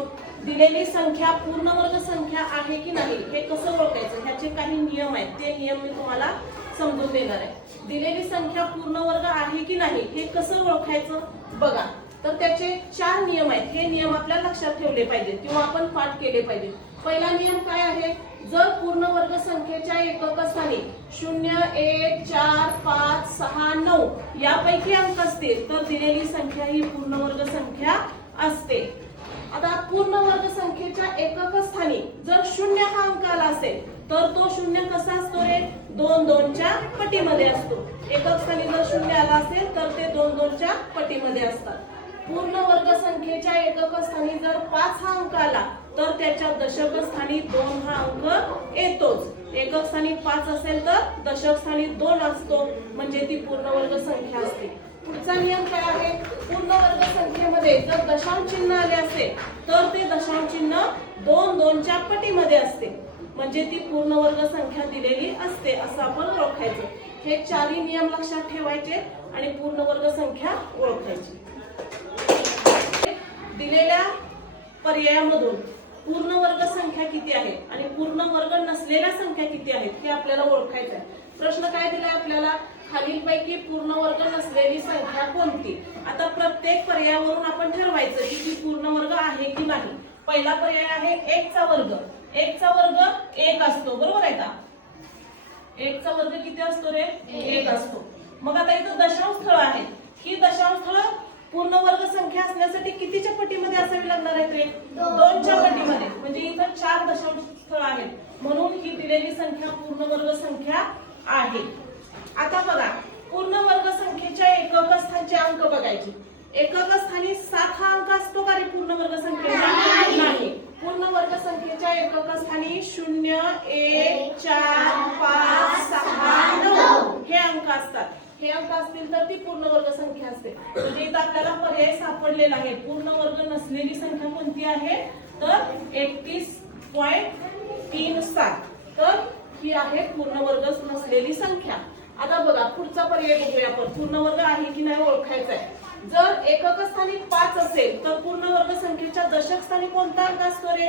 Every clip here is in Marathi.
मग दिलेली संख्या पूर्ण वर्ग संख्या आहे की नाही हे कसं ओळखायचं, ह्याचे काही नियम आहेत, ते नियम मी तुम्हाला समजून देणार आहे। दिलेली संख्या पूर्ण वर्ग आहे की नाही हे कसं ओळखायचं बघा, तर त्याचे 4 नियम आहेत। हे नियम आपल्याला लक्षात ठेवले पाहिजेत किंवा आपण पाठ केले पाहिजेत। पहिला नियम काय आहे, जर पूर्ण वर्ग संख्येच्या एकक स्थानी 0, 1, 4, 5, 6, 9 यापैकी अंक असतील तर दिलेली संख्या ही पूर्ण वर्ग संख्या असते। आता पूर्ण वर्ग संख्येच्या एकक स्थानी जर 0 हा अंक आला असेल तर तो 0 कसा असतो रे, 2 2 च्या पटीमध्ये असतो। एकक स्थानी जर 0 आला असेल तर ते 2 2 च्या पटीमध्ये असतात। पूर्ण वर्ग संख्येच्या एकक स्थानी जर 5 हा अंक आला तर त्याच्या दशक स्थानी 2 हा अंक येतोच। एकक स्थानी 5 असेल तर दशक स्थानी 2 असतो, म्हणजे ती पूर्ण वर्ग संख्या असते। पुढचा नियम काय आहे, पूर्ण वर्ग संख्येमध्ये जर दशांश चिन्ह आले असेल तर ते दशांश चिन्ह 2 2 च्या पटीमध्ये असते, म्हणजे ती पूर्ण वर्ग संख्या दिलेली असते असं आपण ओळखायचं। हे 4ही नियम लक्षात ठेवायचे आणि पूर्ण वर्ग संख्या ओळखायची। दिलेल्या पर्यायामधून पूर्ण वर्ग संख्या किती आहे आणि पूर्ण वर्ग नसलेल्या संख्या किती आहेत हे आपल्याला ओळखायचं आहे। प्रश्न काय दिलाय आपल्याला, खालीलपैकी पूर्ण वर्ग नसलेली संख्या कोणती। आता प्रत्येक पर्यायावरून आपण ठरवायचं की ती पूर्ण वर्ग आहे की नाही। पहिला पर्याय आहे 1 चा वर्ग। 1 चा वर्ग 1 असतो, बरोबर आहे का। 1 चा वर्ग किती असतो रे, 1 असतो। मग आता इथं दशांश स्थळ आहे, ही दशांश स्थळ पूर्ण वर्ग संख्या असण्यासाठी कितीच्या पटीमध्ये असावी लागणार आहे रे, 2 च्या पटीमध्ये, म्हणजे इथं 4 दशांश स्थळ आहेत, म्हणून ही दिलेली संख्या पूर्ण वर्ग संख्या आहे। आता बघा, पूर्ण वर्ग संख्येच्या एकक स्थानचे अंक बघायचे। एकक स्थानी 7 हा अंक असतो का रे पूर्ण वर्ग संख्येचा, नाही। पूर्ण वर्ग संख्येच्या एकक स्थानी 0, 1, 4, 5, 6, 9 हे अंक असतात। हे अंक असतील तर ती पूर्ण वर्ग संख्या असते, म्हणजे इथं आपल्याला पर्याय सापडलेला आहे। पूर्ण वर्ग नसलेली संख्या कोणती आहे तर 31.37, तर ही आहे पूर्ण वर्ग नसलेली संख्या। आता बघा पुढचा पर्याय बघूया आपण, पूर्ण वर्ग आहे की नाही ओळखायचा आहे। जर एकक स्थानी 5 असेल तर पूर्ण वर्ग संख्येच्या दशक स्थानी कोणता अंक असतो रे,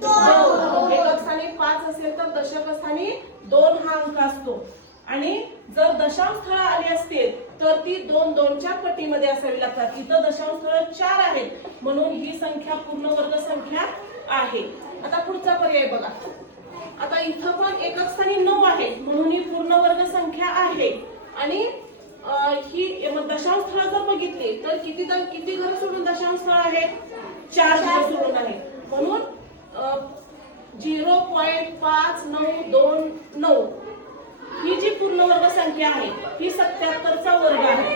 2। एकक स्थानी 5 असेल तर दशक स्थानी 2 हा अंक असतो, आणि जर दशांश स्थळ आली असतील तर ती 2 2 च्या पटीमध्ये असावी लागतात। इथं दशांश स्थळ 4 आहेत, म्हणून ही संख्या पूर्ण वर्ग संख्या आहे। आता पुढचा पर्याय बघा, आता इथं पण एकक स्थानी 9 आहे, म्हणून ही पूर्ण वर्ग संख्या आहे। आणि ही दशांश स्थळ जर बघितली तर किती घर सोडून दशांश स्थळ आहे, 4 घर सोडून आहे, म्हणून 0.5929 ही जी पूर्ण वर्ग संख्या आहे ही 77 चा वर्ग आहे।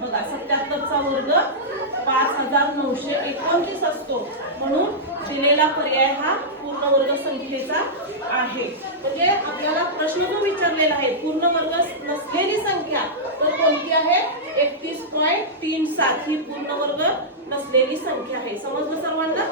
बघा 77 चा वर्ग 5929 असतो, म्हणून दिलेला पर्याय हा पूर्ण वर्ग संख्येचा आहे। म्हणजे आपल्याला प्रश्न जो विचारलेला आहे पूर्ण वर्ग नसलेली संख्या तर कोणती आहे, 31.37 ही पूर्ण वर्ग नसलेली संख्या आहे। समजलं सर्वांना।